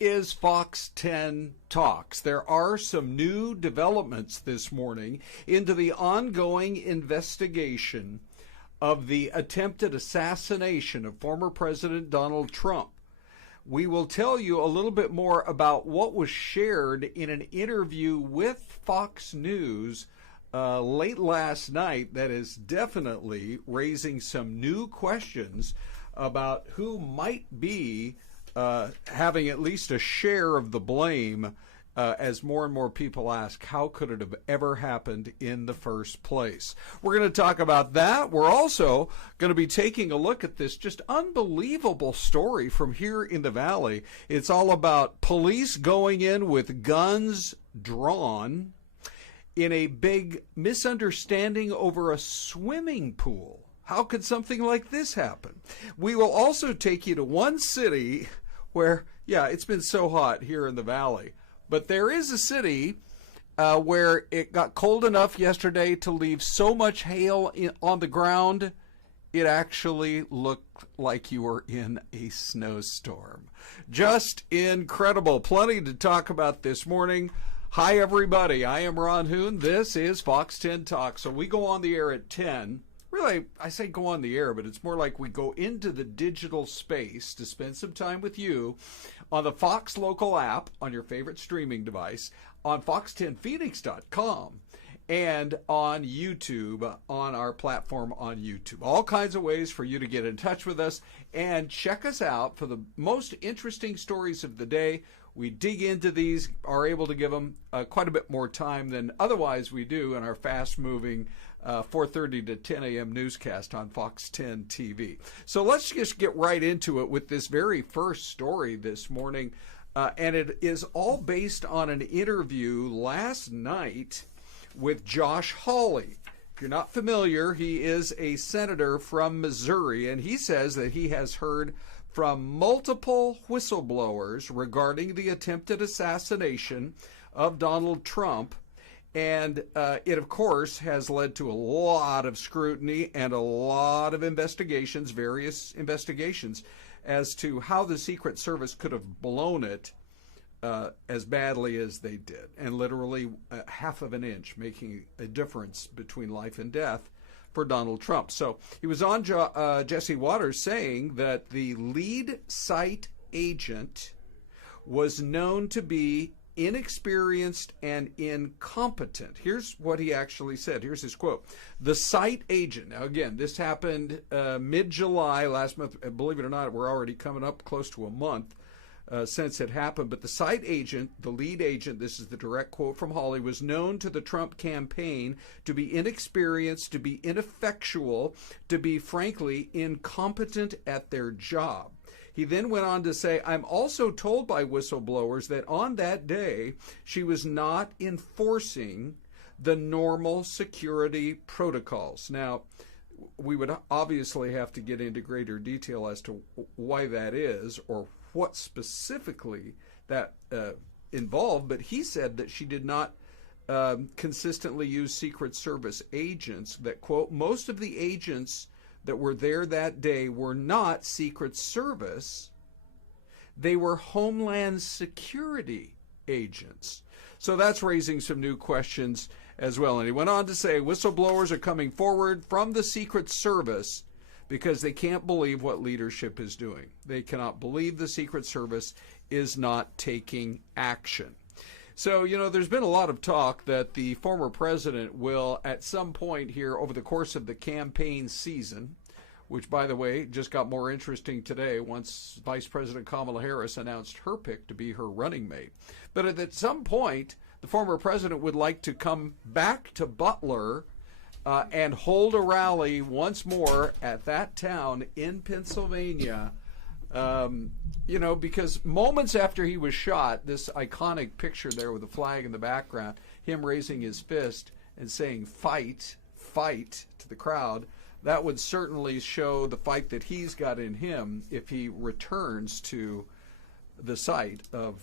is Fox 10 Talks. There are some new developments this morning into the ongoing investigation of the attempted assassination of former President Donald Trump. We will tell you a little bit more about what was shared in an interview with Fox News late last night that is definitely raising some new questions about who might be having at least a share of the blame as more and more people ask, how could it have ever happened in the first place? We're going to talk about that. We're also going to be taking a look at this just unbelievable story from here in the Valley. It's all about police going in with guns drawn in a big misunderstanding over a swimming pool. How could something like this happen? We will also take you to one city where, yeah, it's been so hot here in the Valley, but there is a city where it got cold enough yesterday to leave so much hail on the ground, it actually looked like you were in a snowstorm. Just incredible. Plenty to talk about this morning. Hi, everybody. I am Ron Hoon. This is Fox 10 Talks. So we go on the air at 10. Really, I say go on the air, but it's more like we go into the digital space to spend some time with you on the Fox Local app on your favorite streaming device, on fox10phoenix.com, and on YouTube, on our platform on YouTube. All kinds of ways for you to get in touch with us and check us out for the most interesting stories of the day. We dig into these, are able to give them quite a bit more time than otherwise we do in our fast-moving 4:30 to 10 a.m. newscast on Fox 10 TV. So let's just get right into it with this very first story this morning. And it is all based on an interview last night with Josh Hawley. If you're not familiar, he is a senator from Missouri, and he says that he has heard from multiple whistleblowers regarding the attempted assassination of Donald Trump. And it, of course, has led to a lot of scrutiny and a lot of investigations, various investigations, as to how the Secret Service could have blown it as badly as they did. And literally half of an inch, making a difference between life and death for Donald Trump. So he was on Jesse Waters saying that the lead site agent was known to be inexperienced and incompetent. Here's what he actually said. Here's his quote. The site agent, now again, this happened mid-July last month. Believe it or not, we're already coming up close to a month since it happened. But the site agent, the lead agent, this is the direct quote from Hawley, was known to the Trump campaign to be inexperienced, to be ineffectual, to be, frankly, incompetent at their job. He then went on to say, I'm also told by whistleblowers that on that day, she was not enforcing the normal security protocols. Now, we would obviously have to get into greater detail as to why that is or what specifically that involved, but he said that she did not consistently use Secret Service agents, that, quote, most of the agents that were there that day were not Secret Service. They were Homeland Security agents. So that's raising some new questions as well. And he went on to say whistleblowers are coming forward from the Secret Service because they can't believe what leadership is doing. They cannot believe the Secret Service is not taking action. So, you know, there's been a lot of talk that the former president will, at some point here over the course of the campaign season, which, by the way, just got more interesting today once Vice President Kamala Harris announced her pick to be her running mate. But at some point, the former president would like to come back to Butler and hold a rally once more at that town in Pennsylvania. You know, because moments after he was shot, this iconic picture there with the flag in the background, him raising his fist and saying, fight, fight to the crowd, that would certainly show the fight that he's got in him if he returns to the site of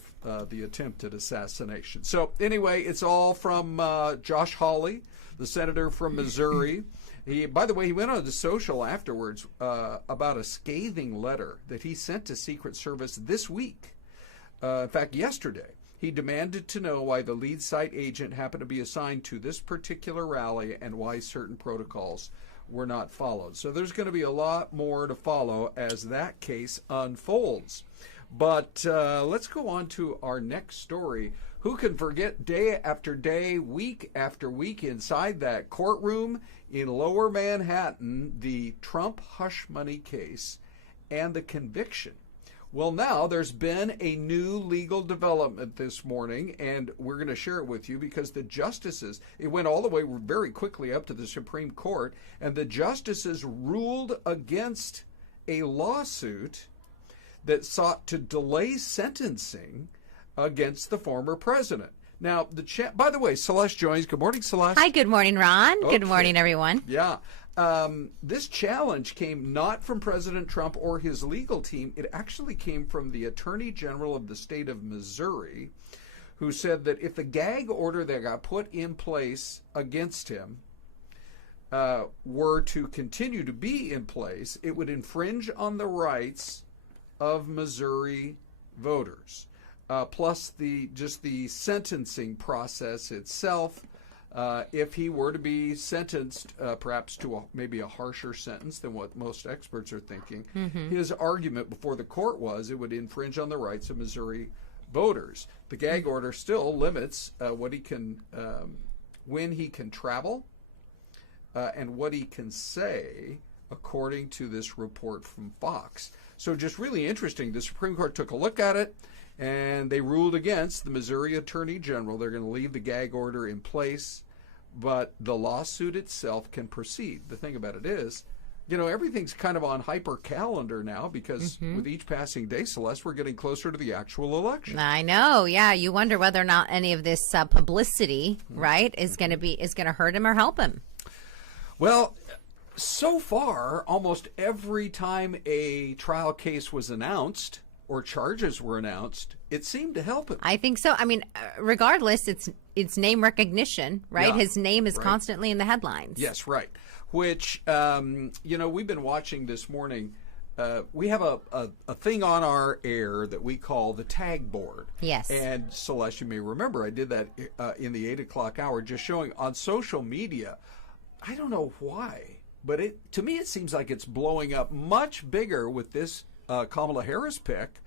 the attempted assassination. So anyway, it's all from Josh Hawley, the senator from Missouri. He, by the way, he went on the social afterwards about a scathing letter that he sent to Secret Service this week in fact, yesterday, he demanded to know why the lead site agent happened to be assigned to this particular rally and why certain protocols were not followed. So there's going to be a lot more to follow as that case unfolds. But let's go on to our next story. Who can forget day after day, week after week inside that courtroom in Lower Manhattan, the Trump hush money case and the conviction? Well, now there's been a new legal development this morning, and we're going to share it with you because the justices, it went all the way very quickly up to the Supreme Court, and the justices ruled against a lawsuit that sought to delay sentencing against the former president. Now, by the way, Celeste joins. Good morning, Celeste. Hi, good morning, Ron. Okay. Good morning, everyone. Yeah. This challenge came not from President Trump or his legal team. It actually came from the Attorney General of the state of Missouri, who said that if the gag order that got put in place against him were to continue to be in place, it would infringe on the rights of Missouri voters. Plus the sentencing process itself. If he were to be sentenced, perhaps to maybe a harsher sentence than what most experts are thinking, his argument before the court was it would infringe on the rights of Missouri voters. The gag order still limits what he can, when he can travel, and what he can say, according to this report from Fox. So just really interesting. The Supreme Court took a look at it, and they ruled against the Missouri Attorney General. They're going to leave the gag order in place, but the lawsuit itself can proceed. The thing about it is, everything's kind of on hyper calendar now because with each passing day, Celeste, we're getting closer to the actual election. I know. Yeah. You wonder whether or not any of this publicity, right, is going to hurt him or help him. Well, so far, almost every time a trial case was announced or charges were announced, it seemed to help him. I think so. I mean, regardless, it's name recognition, right? Yeah, his name is right. constantly in the headlines. Yes, right. Which, we've been watching this morning. We have a thing on our air that we call the tag board. Yes. And Celeste, you may remember, I did that in the 8 o'clock hour, just showing on social media. I don't know why, but to me it seems like it's blowing up much bigger with this Kamala Harris pick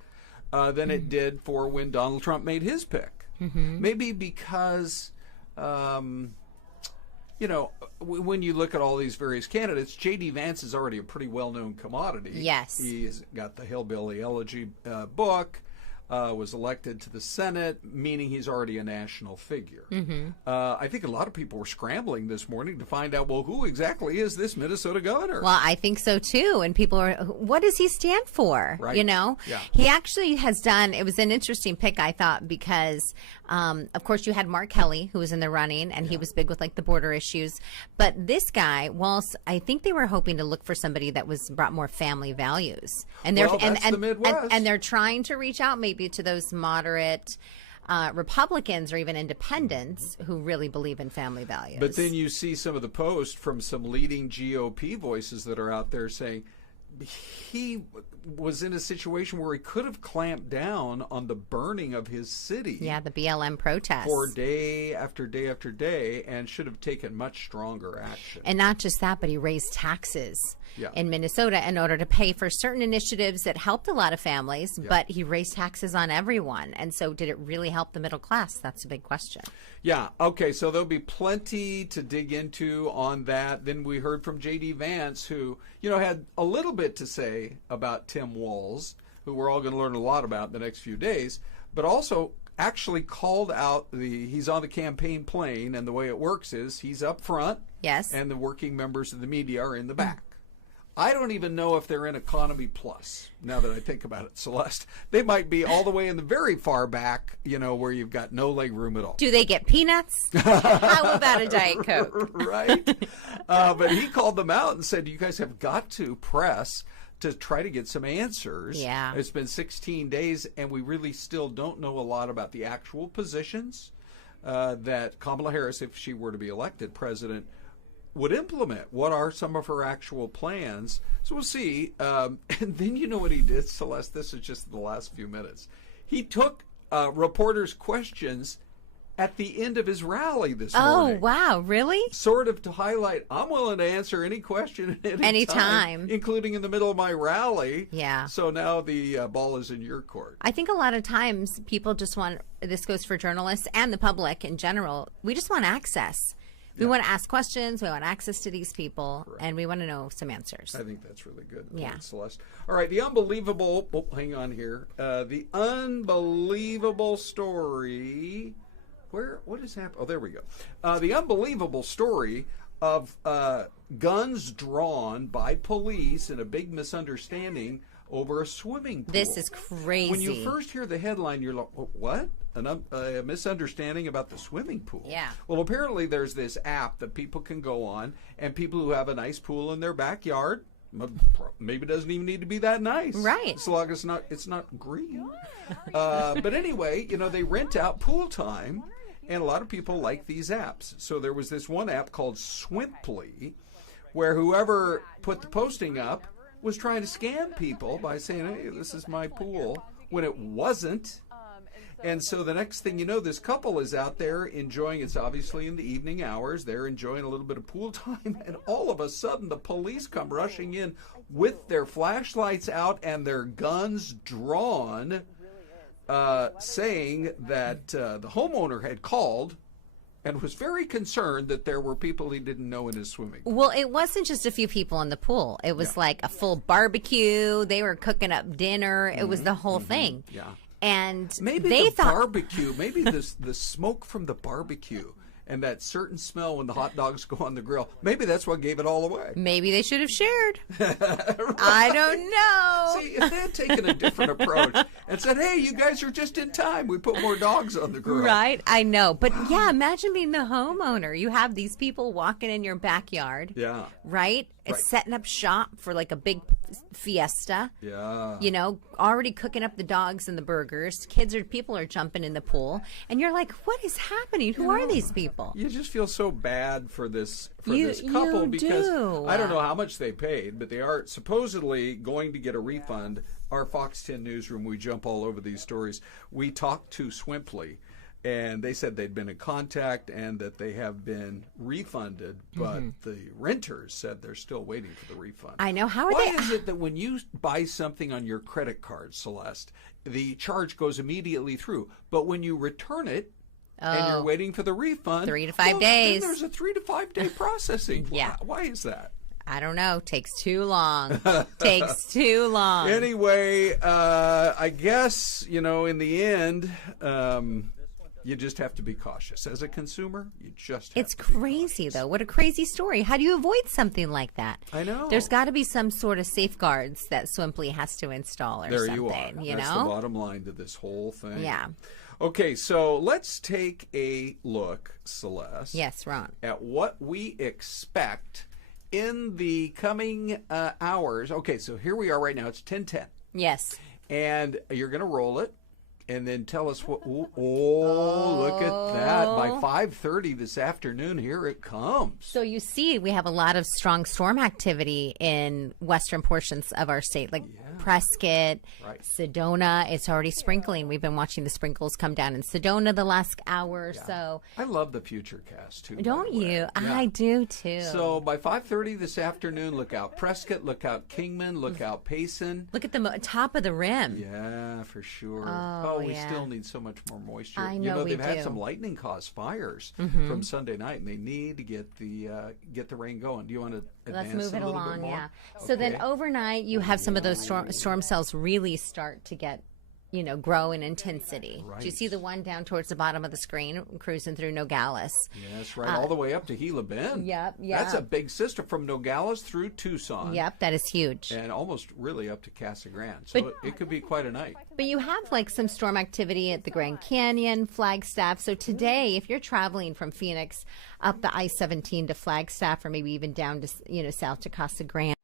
than it did for when Donald Trump made his pick. Maybe because, when you look at all these various candidates, J.D. Vance is already a pretty well-known commodity. Yes. He's got the Hillbilly Elegy book, was elected to the Senate, meaning he's already a national figure. I think a lot of people were scrambling this morning to find out, well, who exactly is this Minnesota governor? Well, I think so too. And people are, what does he stand for? Right. Yeah. He actually has done, it was an interesting pick, I thought, because, of course, you had Mark Kelly, who was in the running, and he was big with like the border issues. But this guy, whilst I think they were hoping to look for somebody that brought more family values. And they're, that's the Midwest. And they're trying to reach out maybe to those moderate Republicans or even independents who really believe in family values. But then you see some of the posts from some leading GOP voices that are out there saying he was in a situation where he could have clamped down on the burning of his city. Yeah, the BLM protests. For day after day after day, and should have taken much stronger action. And not just that, but he raised taxes Yeah. in Minnesota in order to pay for certain initiatives that helped a lot of families, Yeah. but he raised taxes on everyone. And so did it really help the middle class? That's a big question. Yeah, okay, so there'll be plenty to dig into on that. Then we heard from J.D. Vance, who, had a little bit to say about Tim Walz, who we're all going to learn a lot about in the next few days, but also actually called out he's on the campaign plane, and the way it works is he's up front, Yes. and the working members of the media are in the back. I don't even know if they're in Economy Plus, now that I think about it, Celeste. They might be all the way in the very far back, where you've got no leg room at all. Do they get peanuts? How about a Diet Coke? Right. But he called them out and said, you guys have got to press to try to get some answers. Yeah. It's been 16 days, and we really still don't know a lot about the actual positions that Kamala Harris, if she were to be elected president, would implement. What are some of her actual plans? So we'll see. And then you know what he did, Celeste? This is just the last few minutes. He took reporters' questions at the end of his rally this Oh, morning. wow. Really? Sort of to highlight, I'm willing to answer any question at any time, including in the middle of my rally. Yeah. So now the ball is in your court. I think a lot of times people just want, this goes for journalists and the public in general, we just want access. We want to ask questions. We want access to these people, and we want to know some answers. I think that's really good. Yeah. Celeste. All right, the unbelievable, hang on here. The unbelievable story. What is happening? Oh, there we go. The unbelievable story of guns drawn by police in a big misunderstanding over a swimming pool. This is crazy. When you first hear the headline, you're like, what? A misunderstanding about the swimming pool. Yeah. Well, apparently there's this app that people can go on, and people who have a nice pool in their backyard, maybe it doesn't even need to be that nice. Right. As long as it's not green. But anyway, they rent out pool time, and a lot of people like these apps. So there was this one app called Swimply, where whoever put the posting up was trying to scam people by saying, hey, this is my pool, when it wasn't. And so the next thing you know, this couple is out there enjoying, it's obviously in the evening hours, they're enjoying a little bit of pool time, and all of a sudden the police come rushing in with their flashlights out and their guns drawn, saying that the homeowner had called and was very concerned that there were people he didn't know in his swimming pool. Well, it wasn't just a few people in the pool. It was like a full barbecue. They were cooking up dinner. It was the whole thing. Yeah. And maybe they thought barbecue, maybe the smoke from the barbecue and that certain smell when the hot dogs go on the grill, maybe that's what gave it all away. Maybe they should have shared. I don't know. See, if they had taken a different approach and said, hey, you guys are just in time, we put more dogs on the grill. Right, I know. But yeah, imagine being the homeowner. You have these people walking in your backyard. Yeah. Right? It's setting up shop for like a big fiesta. Yeah. Already cooking up the dogs and the burgers. People are jumping in the pool. And you're like, what is happening? Who are these people? You just feel so bad for this couple you because do. I don't know how much they paid, but they are supposedly going to get a refund. Our Fox 10 newsroom, we jump all over these stories. We talked to Swimply, and they said they'd been in contact and that they have been refunded, but the renters said they're still waiting for the refund. I know. Why is it that when you buy something on your credit card, Celeste, the charge goes immediately through, but when you return it and you're waiting for the refund, 3 to 5 days. Then there's a 3 to 5 day processing. Yeah. Why is that? I don't know. Takes too long. Takes too long. Anyway, I guess, in the end, you just have to be cautious. As a consumer, you just have It's to be crazy, cautious. though. What a crazy story. How do you avoid something like that? I know. There's got to be some sort of safeguards that Swimply has to install or There something. you are. That's the bottom line to this whole thing. Yeah. Okay, so let's take a look, Celeste. Yes, Ron. At what we expect in the coming hours. Okay, so here we are right now. It's 10:10. Yes. And you're going to roll it and then tell us what. Look at that. By 5:30 this afternoon, here it comes. So you see, we have a lot of strong storm activity in western portions of our state, like Prescott, Sedona. It's already sprinkling. We've been watching the sprinkles come down in Sedona the last hour or so. I love the Futurecast, too. Don't you? Yeah. I do, too. So by 5:30 this afternoon, look out Prescott, look out Kingman, look out Payson. Look at the top of the rim. Yeah, for sure. We yeah. still need so much more moisture. I know they've we had do. some lightning caused fires from Sunday night, and they need to get the rain going. Do you want to advance Let's move it a little bit along, more? yeah. So then overnight, you have some of those storm cells really start to get, grow in intensity. Right. Do you see the one down towards the bottom of the screen cruising through Nogales? Yes, right, all the way up to Gila Bend. Yep, That's a big system from Nogales through Tucson. Yep, that is huge. And almost really up to Casa Grande. So it could be quite a night. But you have like some storm activity at the Grand Canyon, Flagstaff. So today, if you're traveling from Phoenix up the I-17 to Flagstaff, or maybe even down to south to Casa Grande,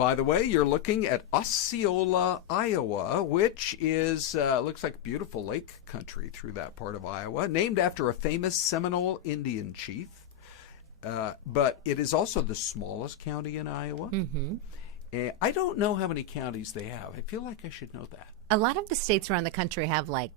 By the way, you're looking at Osceola, Iowa, which is looks like beautiful lake country through that part of Iowa, named after a famous Seminole Indian chief. But it is also the smallest county in Iowa. And I don't know how many counties they have. I feel like I should know that. A lot of the states around the country have like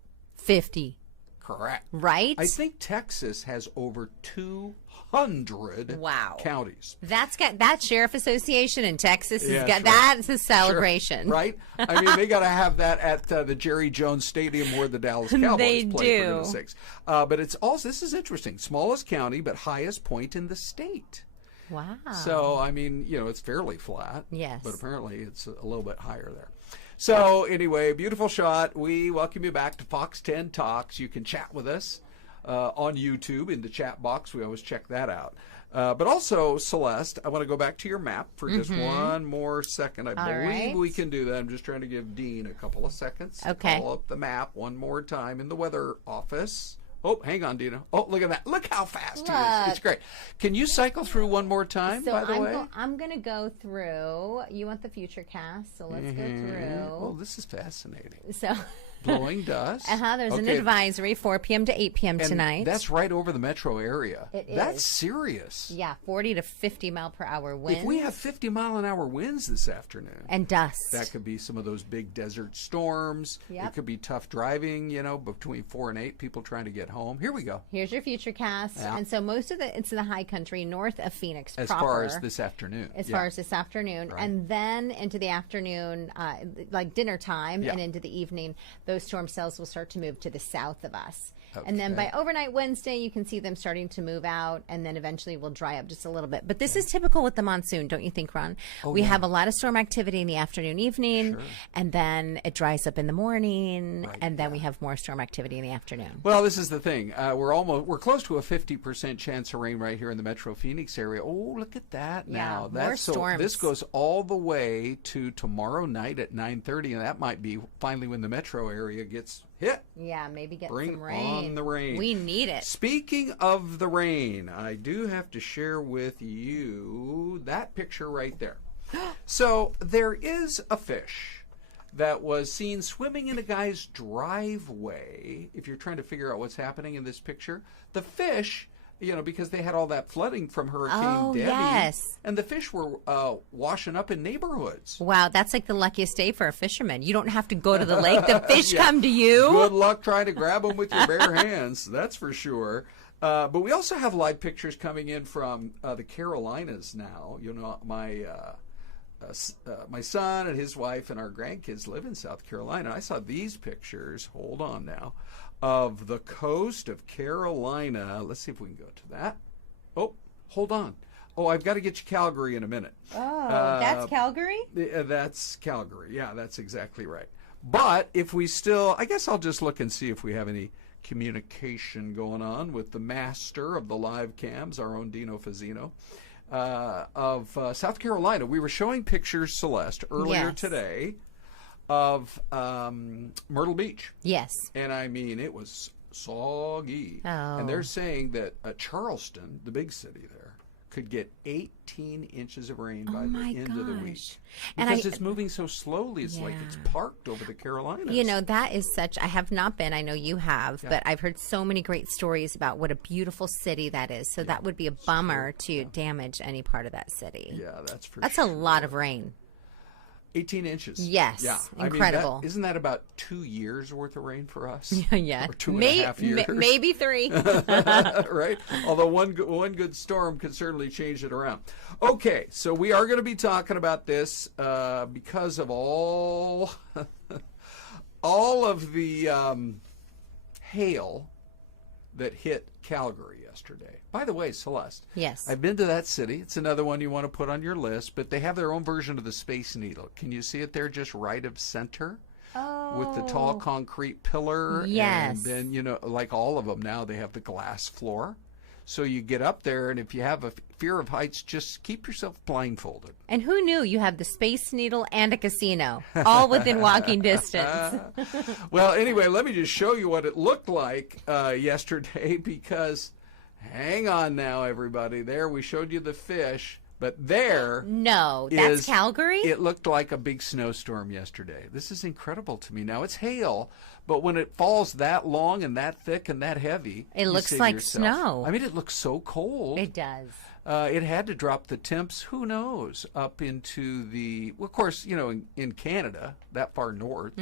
50. Correct. Right? I think Texas has over 200 counties. That's got that sheriff association in Texas has got right. That's a celebration. Sure. Right? I mean, they got to have that at the Jerry Jones Stadium where the Dallas Cowboys They play, do. for goodness sakes. But it's also, this is interesting, smallest county but highest point in the state. Wow. So, I mean, you know, it's fairly flat. Yes. But apparently it's a little bit higher there. So, anyway, beautiful shot. We welcome you back to Fox 10 Talks. You can chat with us on YouTube in the chat box. We always check that out. But also, Celeste, I want to go back to your map for just one more second. I believe we can do that. I'm just trying to give Dean a couple of seconds to call up the map one more time in the weather office. Oh, hang on, Dina. Oh, look at that. Look how fast he is. It's great. Can you cycle through one more time, by the way? I'm going to go through. You want the future cast, so let's go through. Oh, this is fascinating. So blowing dust. There's an advisory, 4 p.m. to 8 p.m. tonight. That's right over the metro area. It is. That's serious. Yeah, 40 to 50 mile per hour winds. If we have 50 mile an hour winds this afternoon. And dust. That could be some of those big desert storms. Yep. It could be tough driving, you know, between 4 and 8, people trying to get home. Here we go. Here's your future cast. Yeah. And so most of it's in the high country, north of Phoenix as proper. far as this afternoon. As far as this afternoon. Right. And then into the afternoon, like dinner time and into the evening, those storm cells will start to move to the south of us. Okay. And then by overnight Wednesday, you can see them starting to move out, and then eventually will dry up just a little bit. But this is typical with the monsoon, don't you think, Ron? We have a lot of storm activity in the afternoon, evening, and then it dries up in the morning, and then we have more storm activity in the afternoon. Well, this is the thing. We're close to a 50% chance of rain right here in the Metro Phoenix area. Oh, look at that now. Yeah, more storms. This goes all the way to tomorrow night at 9:30, and that might be finally when the Metro area gets hit. Yeah, maybe get Bring some rain. on the rain. We need it. Speaking of the rain, I do have to share with you that picture right there. So there is a fish that was seen swimming in a guy's driveway. If you're trying to figure out what's happening in this picture, the fish, you know, because they had all that flooding from Hurricane Debbie. Yes. And the fish were washing up in neighborhoods. Wow, that's like the luckiest day for a fisherman. You don't have to go to the lake. The fish come to you. Good luck trying to grab them with your bare hands, that's for sure. But we also have live pictures coming in from the Carolinas now. You know, my son and his wife and our grandkids live in South Carolina. I saw these pictures, hold on now, of the coast of Carolina. Let's see if we can go to that. Oh, hold on. Oh, I've got to get you Calgary in a minute. Oh, that's Calgary? That's Calgary. Yeah, that's exactly right. But if we still, I guess I'll just look and see if we have any communication going on with the master of the live cams, our own Dino Fazzino, of South Carolina. We were showing pictures, Celeste, earlier today of Myrtle Beach. Yes. And I mean, it was soggy. Oh. And they're saying that Charleston, the big city there, could get 18 inches of rain by the end of the week. Because it's moving so slowly, it's like it's parked over the Carolinas. You know, that is such, I have not been, I know you have, but I've heard so many great stories about what a beautiful city that is. So that would be a bummer to damage any part of that city. Yeah, that's for That's sure. a lot of rain. 18 inches. Yes. Yeah. Incredible. I mean, isn't that about 2 years worth of rain for us? Yeah. Or 2.5 years. Maybe 3. Right? Although one good storm could certainly change it around. Okay, so we are going to be talking about this because of all of the hail that hit Calgary yesterday. By the way, Celeste. Yes. I've been to that city. It's another one you want to put on your list, but they have their own version of the Space Needle. Can you see it there just right of center? Oh. With the tall concrete pillar. Yes. And then, you know, like all of them now, they have the glass floor. So you get up there, and if you have a fear of heights, just keep yourself blindfolded. And who knew you have the Space Needle and a casino, all within walking distance? Well, anyway, let me just show you what it looked like yesterday, because hang on now, everybody. There, we showed you the fish. But there No, that's is- Calgary? It looked like a big snowstorm yesterday. This is incredible to me. Now, it's hail, but when it falls that long and that thick and that heavy, It you looks say to like yourself, snow. I mean, it looks so cold. It does. It had to drop the temps, who knows, up into the, well, of course, you know, in Canada, that far north,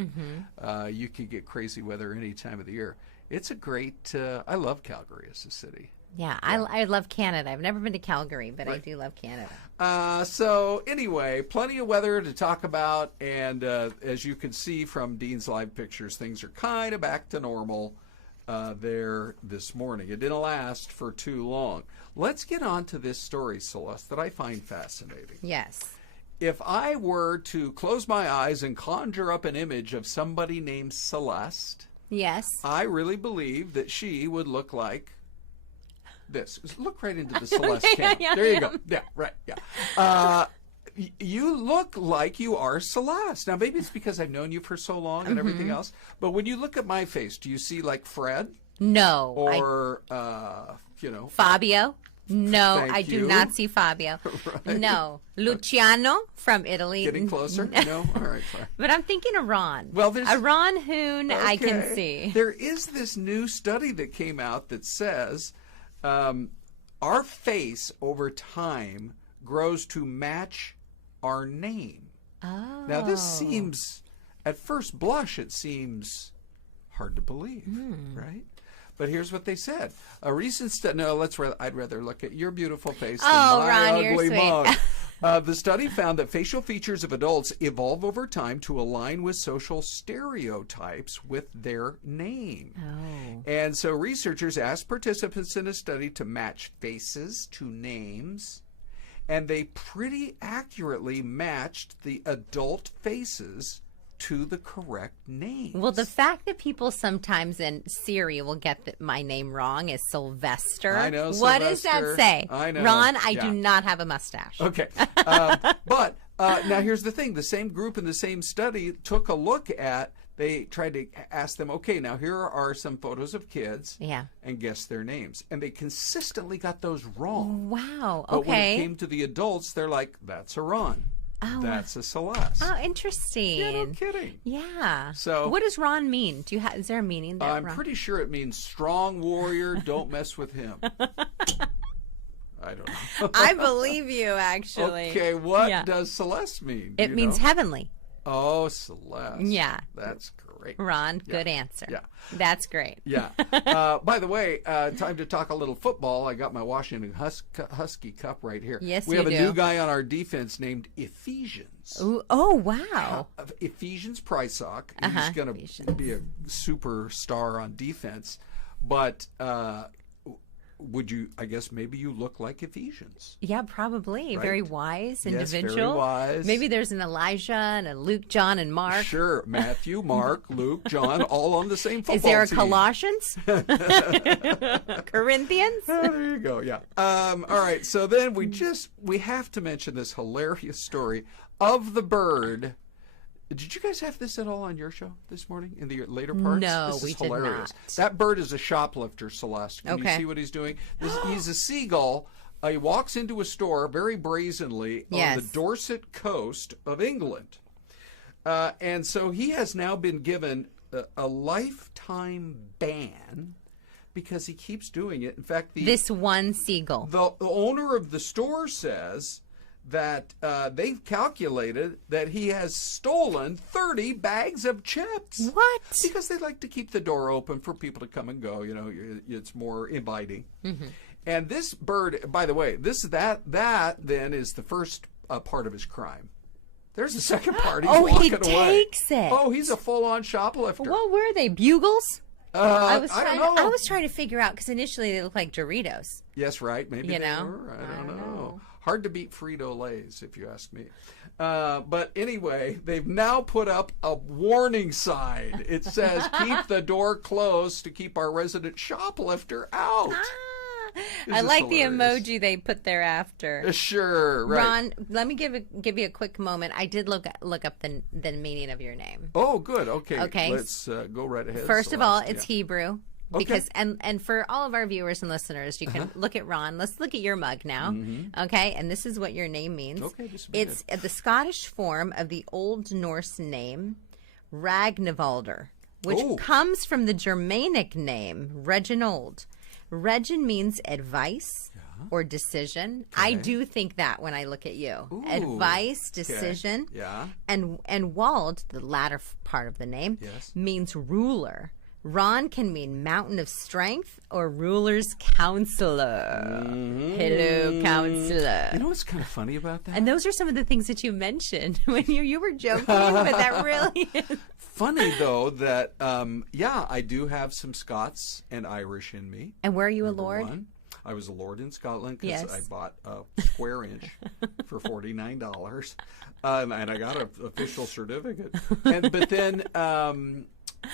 you could get crazy weather any time of the year. It's a great, I love Calgary as a city. Yeah, I love Canada. I've never been to Calgary, but I do love Canada. So anyway, plenty of weather to talk about, and as you can see from Dean's live pictures, things are kind of back to normal there this morning. It didn't last for too long. Let's get on to this story, Celeste, that I find fascinating. Yes. If I were to close my eyes and conjure up an image of somebody named Celeste, Yes. I really believe that she would look like this. Look right into the Celeste cam. There you go. Yeah, right. Yeah. You look like you are Celeste. Now, maybe it's because I've known you for so long and everything else. But when you look at my face, do you see like Fred No. or you know, Fabio? No, Thank I do you. not see Fabio. Right. No. Luciano from Italy. Getting closer? No? All right, fine. But I'm thinking of Ron. Well, there's a Ron Hoon I can Okay. see. There is this new study that came out that says our face over time grows to match our name. Oh. Now, this seems, at first blush, it seems hard to believe, right? But here's what they said. A recent study, no, I'd rather look at your beautiful face than my Ron, you're ugly sweet. mug. The study found that facial features of adults evolve over time to align with social stereotypes with their name. Oh. And so researchers asked participants in a study to match faces to names, and they pretty accurately matched the adult faces to the correct names. Well, the fact that people sometimes in Siri will get my name wrong is Sylvester. I know, What does that Sylvester. say? I know. Ron, I Yeah. do not have a mustache. Okay. But now here's the thing. The same group in the same study took a look at, they tried to ask them, okay, now here are some photos of kids. Yeah. And guess their names. And they consistently got those wrong. Wow. But when it Okay. came to the adults, they're like, that's a Ron. Oh, That's a Celeste. Oh, interesting. Yeah, no kidding. Yeah. So- what does Ron mean? Is there a meaning there? I'm Ron? pretty sure it means strong warrior, don't mess with him. I don't know. I believe you, actually. Okay, what Yeah. does Celeste mean? Do It you means know? heavenly. Oh, Celeste. Yeah. That's great. Ron, good answer. Yeah. That's great. Yeah. By the way, time to talk a little football. I got my Washington Husky cup right here. Yes, we you have a do. new guy on our defense named Ephesians. Ooh, oh, wow. Ephesians Prysock. He's Uh-huh, going to Ephesians. be a superstar on defense. But would you, I guess maybe you look like Ephesians. Yeah, probably. Right? Very wise Yes, individual. very wise. Maybe there's an Elijah and a Luke, John, and Mark. Sure. Matthew, Mark, Luke, John, all on the same football Is there a team. Colossians? Corinthians? Oh, there you go. Yeah. All right. So then we have to mention this hilarious story of the bird. Did you guys have this at all on your show this morning in the later parts? No, this we is did hilarious. not. That bird is a shoplifter, Celeste. Can you Okay. see what he's doing? He's a seagull. He walks into a store very brazenly on Yes. the Dorset coast of England. And so he has now been given a lifetime ban because he keeps doing it. In fact, This one seagull. the owner of the store says that they've calculated that he has stolen 30 bags of chips. What? Because they like to keep the door open for people to come and go. You know, it's more inviting. Mm-hmm. And this bird, by the way, that then is the first part of his crime. There's the second part. He's Oh, walking he away. takes it. Oh, he's a full-on shoplifter. What were they? Bugles? I I don't know. I was trying to figure out because initially they looked like Doritos. Yes, right. Maybe You they know? were. I don't know. Hard to beat Frito-Lays, if you ask me. But anyway, they've now put up a warning sign. It says, keep the door closed to keep our resident shoplifter out. I like the hilarious. emoji they put there after. Sure, right. Ron, let me give you a quick moment. I did look up the meaning of your name. Oh, good. Okay. Okay. Let's go right ahead. First of all, Celeste. it's Yeah. Hebrew. because and for all of our viewers and listeners, you can look at Ron. Let's look at your mug now. Okay, and this is what your name means. Okay, this it's the Scottish form of the Old Norse name Ragnvaldr, which comes from the Germanic name Reginald. Regin means advice or decision. I do think that when I look at you. Advice, decision. Yeah. And Wald, the latter part of the name, means ruler. Ron can mean mountain of strength or ruler's counselor. Hello, counselor. You know what's kind of funny about that? And those are some of the things that you mentioned when you were joking, but that really is. Funny, though, that, I do have some Scots and Irish in me. And where are you a lord? I was a lord in Scotland because I bought a square inch for $49. And I got an official certificate. But then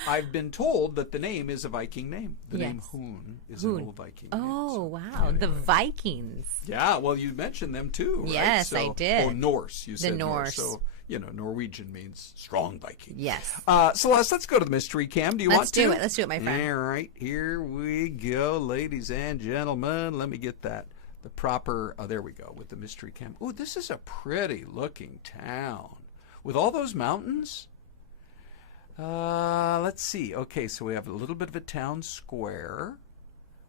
I've been told that the name is a Viking name. The name Hoon is an old Viking name. Oh, wow. Anyway. The Vikings. Yeah, well, you mentioned them too, right? Yes, I did. Oh, Norse. You said Norse. So, Norwegian means strong Viking. Yes. Celeste, let's go to the mystery cam. Do you want to? Let's do it, my friend. All right, here we go, ladies and gentlemen. Let me get the proper, there we go, with the mystery cam. Oh, this is a pretty looking town. With all those mountains? Let's see. Okay, so we have a little bit of a town square,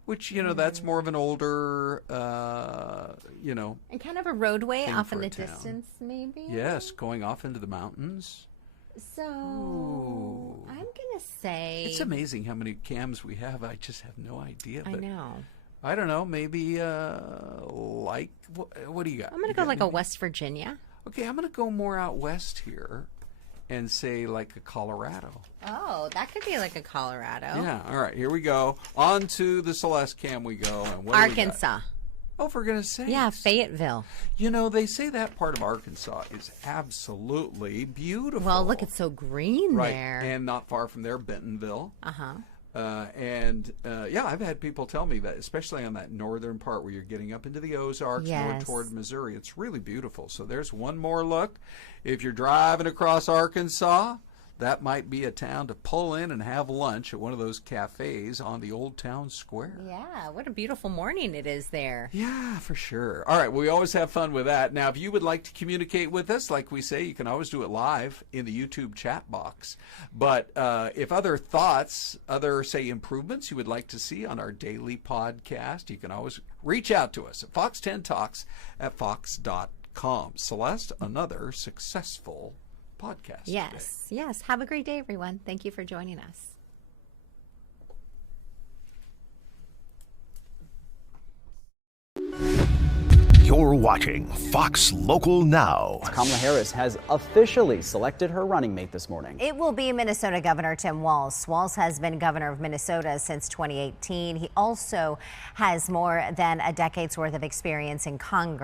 which, that's more of an older, And kind of a roadway off in the distance, maybe? Yes, going off into the mountains. So, I'm going to say... It's amazing how many cams we have. I just have no idea. I know. I don't know. Maybe, what do you got? I'm going to go like a West Virginia. Okay, I'm going to go more out west here. And say like a Colorado. Oh, that could be like a Colorado. Yeah. All right. Here we go. On to the Celeste cam we go. And what Arkansas. Oh, for goodness sakes. Yeah, Fayetteville. They say that part of Arkansas is absolutely beautiful. Well, look, it's so green there. And not far from there, Bentonville. I've had people tell me that, especially on that northern part where you're getting up into the Ozarks, more toward Missouri, it's really beautiful. So there's one more look. If you're driving across Arkansas, that might be a town to pull in and have lunch at one of those cafes on the Old Town Square. Yeah, what a beautiful morning it is there. Yeah, for sure. All right, we always have fun with that. Now, if you would like to communicate with us, like we say, you can always do it live in the YouTube chat box. But if other thoughts, say, improvements you would like to see on our daily podcast, you can always reach out to us at fox10talks@fox.com. Celeste, another successful podcast. Yes. Have a great day, everyone. Thank you for joining us. You're watching Fox Local Now. Kamala Harris has officially selected her running mate this morning. It will be Minnesota Governor Tim Walz. Walz has been governor of Minnesota since 2018. He also has more than a decade's worth of experience in Congress.